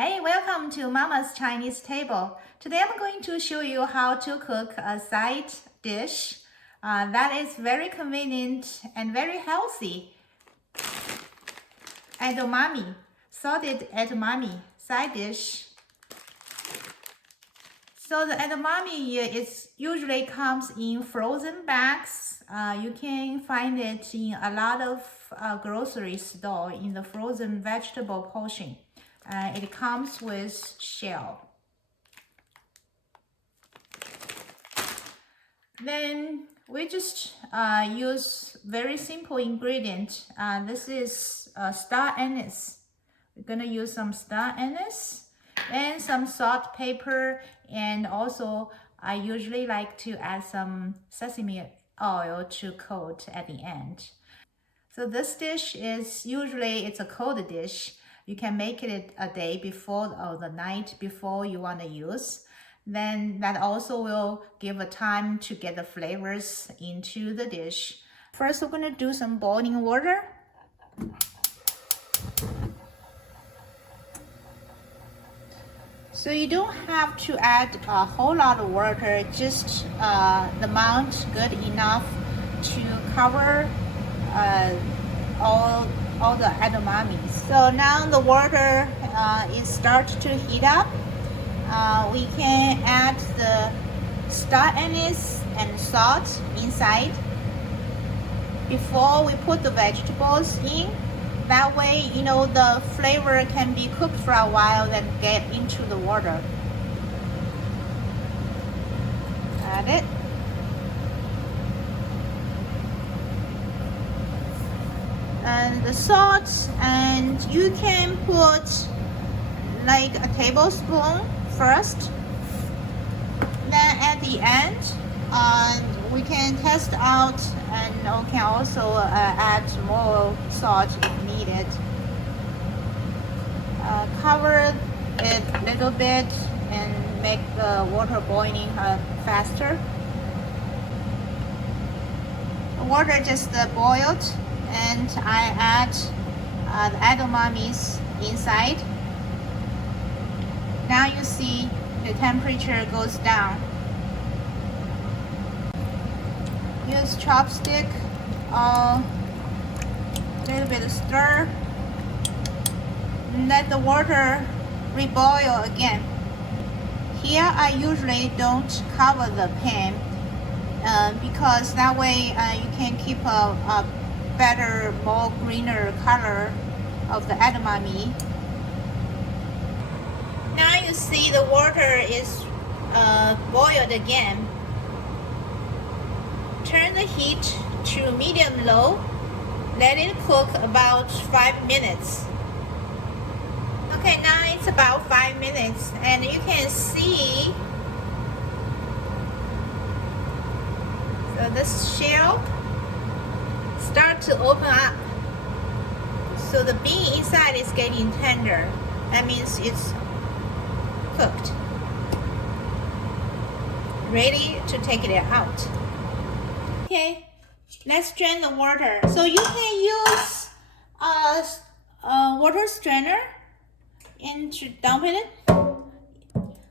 Hey, welcome to Mama's Chinese Table. Today I'm going to show you how to cook a side dish that is very convenient and very healthy. Edamame, salted edamame side dish. So the edamame usually comes in frozen bags. You can find it in a lot of grocery store in the frozen vegetable portion. It comes with shell. Then we just use very simple ingredient. This is star anise. We're gonna use some star anise and some salt, pepper, and also I usually like to add some sesame oil to coat at the end. So this dish is usually it's a cold dish. You can make it a day before or the night before you want to use. Then that also will give a time to get the flavors into the dish. First, we're going to do some boiling water. So you don't have to add a whole lot of water, just the amount good enough to cover all the edamame. So now the water is start to heat up. We can add the star anise and salt inside before we put the vegetables in. That way, you know, the flavor can be cooked for a while, then get into the water. Add it. And the salt, and you can put like a tablespoon first. Then at the end, we can test out, and we can also add more salt if needed. Cover it a little bit and make the water boiling faster. The water just boiled, and I add the edamames inside. Now you see the temperature goes down. Use chopstick, a little bit of stir. Let the water reboil again. Here I usually don't cover the pan because that way you can keep a better, more greener color of the edamame. Now you see the water is boiled again. Turn the heat to medium-low. Let it cook about 5 minutes. Okay, now it's about 5 minutes, and you can see so this shell start to open up. So the bean inside is getting tender. That means it's cooked, ready to take it out. Okay, let's strain the water. So you can use a water strainer and to dump it.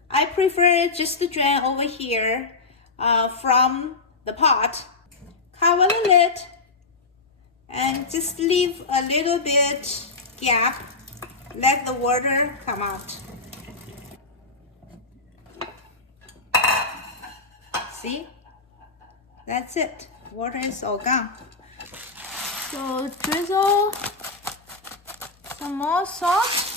I prefer just to drain over here from the pot. Cover the lid and just leave a little bit gap. Let the water come out. See? That's it. Water is all gone. So drizzle some more salt.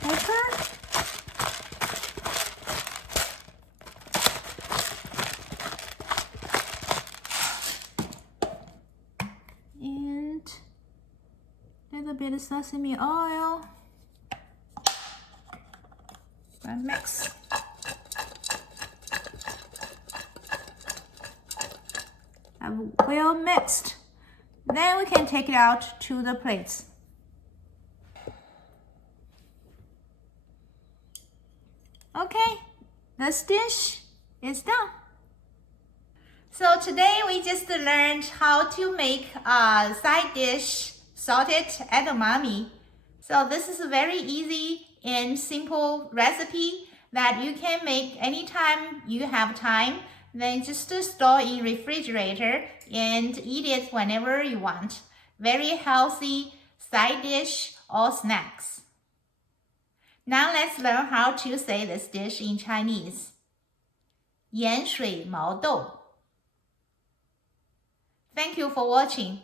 Pepper. And a little bit of sesame oil. And mix. And well mixed. Then we can take it out to the plates. Okay, this dish is done. So today we just learned how to make a side dish, salted edamame. So this is a very easy and simple recipe that you can make anytime you have time. Then just store in refrigerator and eat it whenever you want. Very healthy side dish or snacks. Now let's learn how to say this dish in Chinese. 盐水毛豆. Thank you for watching.